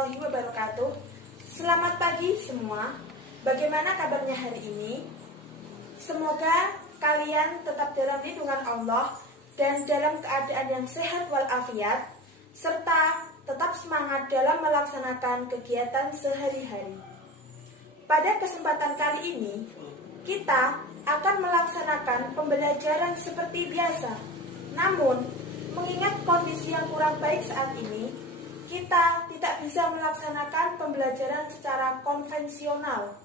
warahmatullahi wabarakatuh. Selamat pagi semua. Bagaimana kabarnya hari ini? Semoga kalian tetap dalam lindungan Allah dan dalam keadaan yang sehat walafiat, serta tetap semangat dalam melaksanakan kegiatan sehari-hari. Pada kesempatan kali ini, kita akan melaksanakan pembelajaran seperti biasa. Namun, mengingat kondisi yang kurang baik saat ini, kita tidak bisa melaksanakan pembelajaran secara konvensional.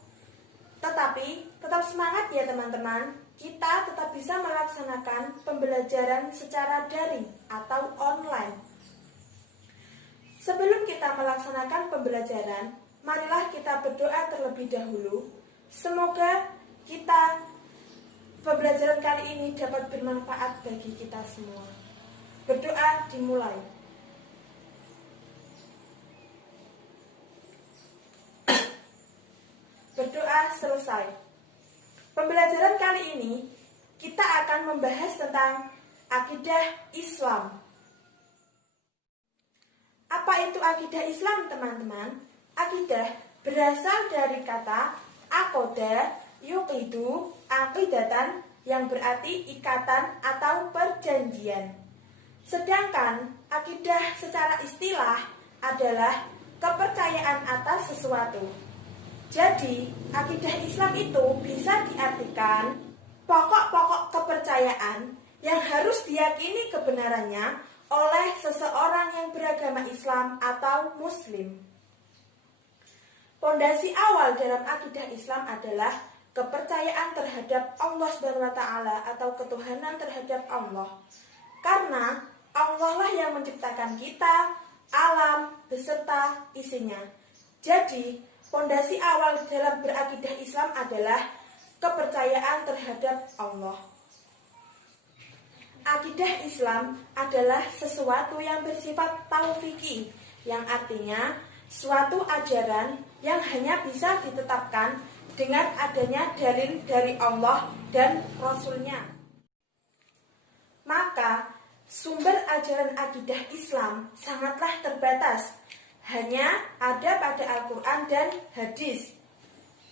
Tetapi, tetap semangat ya teman-teman, kita tetap bisa melaksanakan pembelajaran secara daring atau online. Sebelum kita melaksanakan pembelajaran, marilah kita berdoa terlebih dahulu. Semoga pembelajaran kali ini dapat bermanfaat bagi kita semua. Berdoa dimulai. Berdoa selesai. Pembelajaran kali ini kita akan membahas tentang akidah Islam. Apa itu akidah Islam, teman-teman? Akidah berasal dari kata aqoda yuqidu aqidatan, yang berarti ikatan atau perjanjian. Sedangkan akidah secara istilah adalah kepercayaan atas sesuatu. Jadi, akidah Islam itu bisa diartikan pokok-pokok kepercayaan yang harus diyakini kebenarannya oleh seseorang yang beragama Islam atau Muslim. Pondasi awal dalam akidah Islam adalah kepercayaan terhadap Allah SWT atau ketuhanan terhadap Allah. Karena Allah lah yang menciptakan kita, alam, beserta isinya. Jadi, pondasi awal dalam berakidah Islam adalah kepercayaan terhadap Allah. Akidah Islam adalah sesuatu yang bersifat tauqifiyah, yang artinya suatu ajaran yang hanya bisa ditetapkan dengan adanya dalil dari Allah dan Rasul-Nya. Maka, sumber ajaran akidah Islam sangatlah terbatas. Hanya ada pada Al-Quran dan hadis.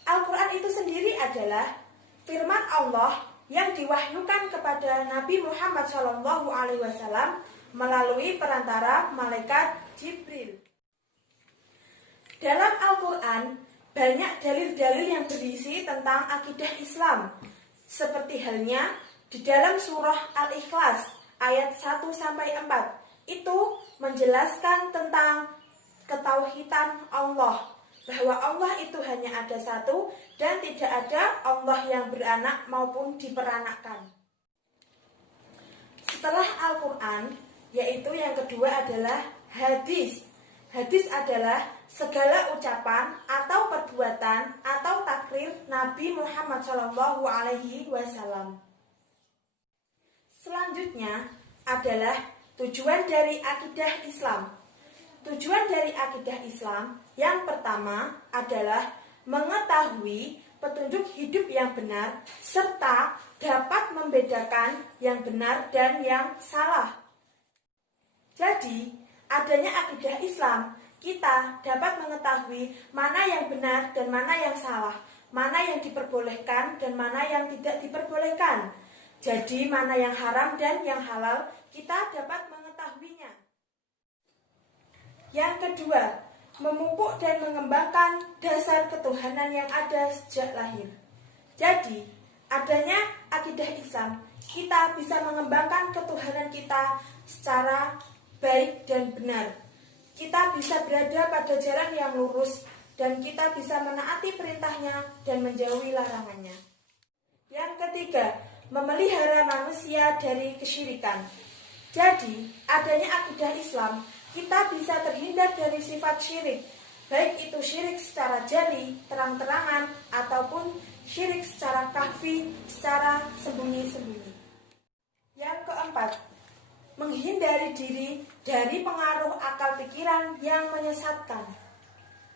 Al-Quran itu sendiri adalah firman Allah yang diwahyukan kepada Nabi Muhammad SAW melalui perantara malaikat Jibril. Dalam Al-Quran, banyak dalil-dalil yang berisi tentang akidah Islam. Seperti halnya di dalam surah Al-Ikhlas ayat 1-4. Itu menjelaskan tentang ketauhidan Allah, bahwa Allah itu hanya ada satu dan tidak ada Allah yang beranak maupun diperanakkan. Setelah Al-Quran, yaitu yang kedua adalah hadis. Hadis adalah segala ucapan atau perbuatan atau takrir Nabi Muhammad SAW. Selanjutnya adalah tujuan dari akidah Islam. Tujuan dari akidah Islam yang pertama adalah mengetahui petunjuk hidup yang benar serta dapat membedakan yang benar dan yang salah. Jadi, adanya akidah Islam, kita dapat mengetahui mana yang benar dan mana yang salah, mana yang diperbolehkan dan mana yang tidak diperbolehkan. Jadi, mana yang haram dan yang halal, kita dapat mengetahuinya. Yang kedua, memupuk dan mengembangkan dasar ketuhanan yang ada sejak lahir. Jadi, adanya akidah Islam, kita bisa mengembangkan ketuhanan kita secara baik dan benar. Kita bisa berada pada jalan yang lurus dan kita bisa menaati perintahnya dan menjauhi larangannya. Yang ketiga, memelihara manusia dari kesyirikan. Jadi, adanya akidah Islam, kita bisa terhindar dari sifat syirik, baik itu syirik secara jali, terang-terangan, ataupun syirik secara kafi, secara sembunyi-sembunyi. Yang keempat, menghindari diri dari pengaruh akal pikiran yang menyesatkan.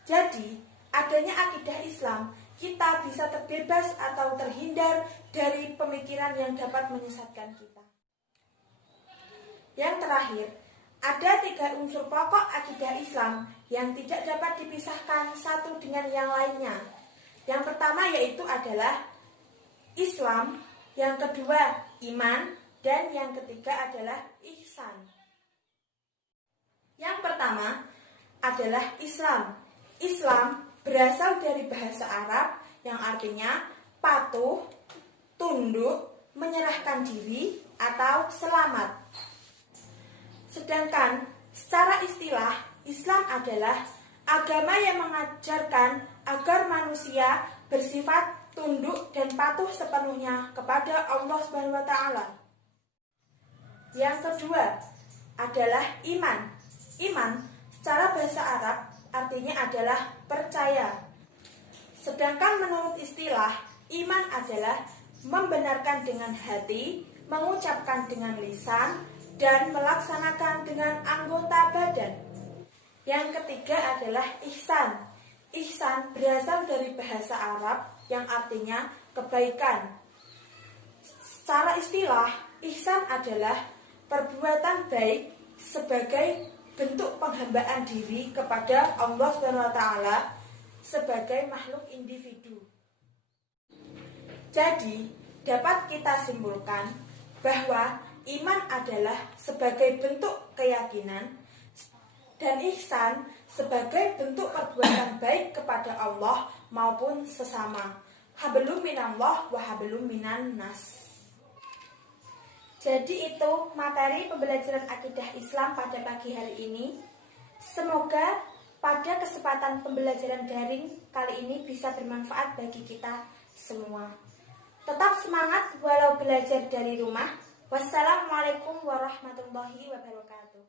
Jadi, adanya akidah Islam, kita bisa terbebas atau terhindar dari pemikiran yang dapat menyesatkan kita. Yang terakhir, Ada 3 unsur pokok akidah Islam yang tidak dapat dipisahkan satu dengan yang lainnya. Yang pertama yaitu adalah Islam, yang kedua iman, dan yang ketiga adalah ihsan. Yang pertama adalah Islam. Islam berasal dari bahasa Arab yang artinya patuh, tunduk, menyerahkan diri, atau selamat. Sedangkan secara istilah, Islam adalah agama yang mengajarkan agar manusia bersifat tunduk dan patuh sepenuhnya kepada Allah SWT. Yang kedua adalah iman. Iman secara bahasa Arab artinya adalah percaya. Sedangkan menurut istilah, iman adalah membenarkan dengan hati, mengucapkan dengan lisan, dan melaksanakan dengan anggota badan. Yang ketiga adalah ihsan. Ihsan berasal dari bahasa Arab yang artinya kebaikan. Secara istilah, ihsan adalah perbuatan baik sebagai bentuk penghambaan diri kepada Allah SWT sebagai makhluk individu. Jadi, dapat kita simpulkan bahwa iman adalah sebagai bentuk keyakinan dan ihsan sebagai bentuk perbuatan baik kepada Allah maupun sesama. Hablum minallah wa hablum minan nas. Jadi itu materi pembelajaran akidah Islam pada pagi hari ini. Semoga pada kesempatan pembelajaran daring kali ini bisa bermanfaat bagi kita semua. Tetap semangat walau belajar dari rumah. Wassalamualaikum warahmatullahi wabarakatuh.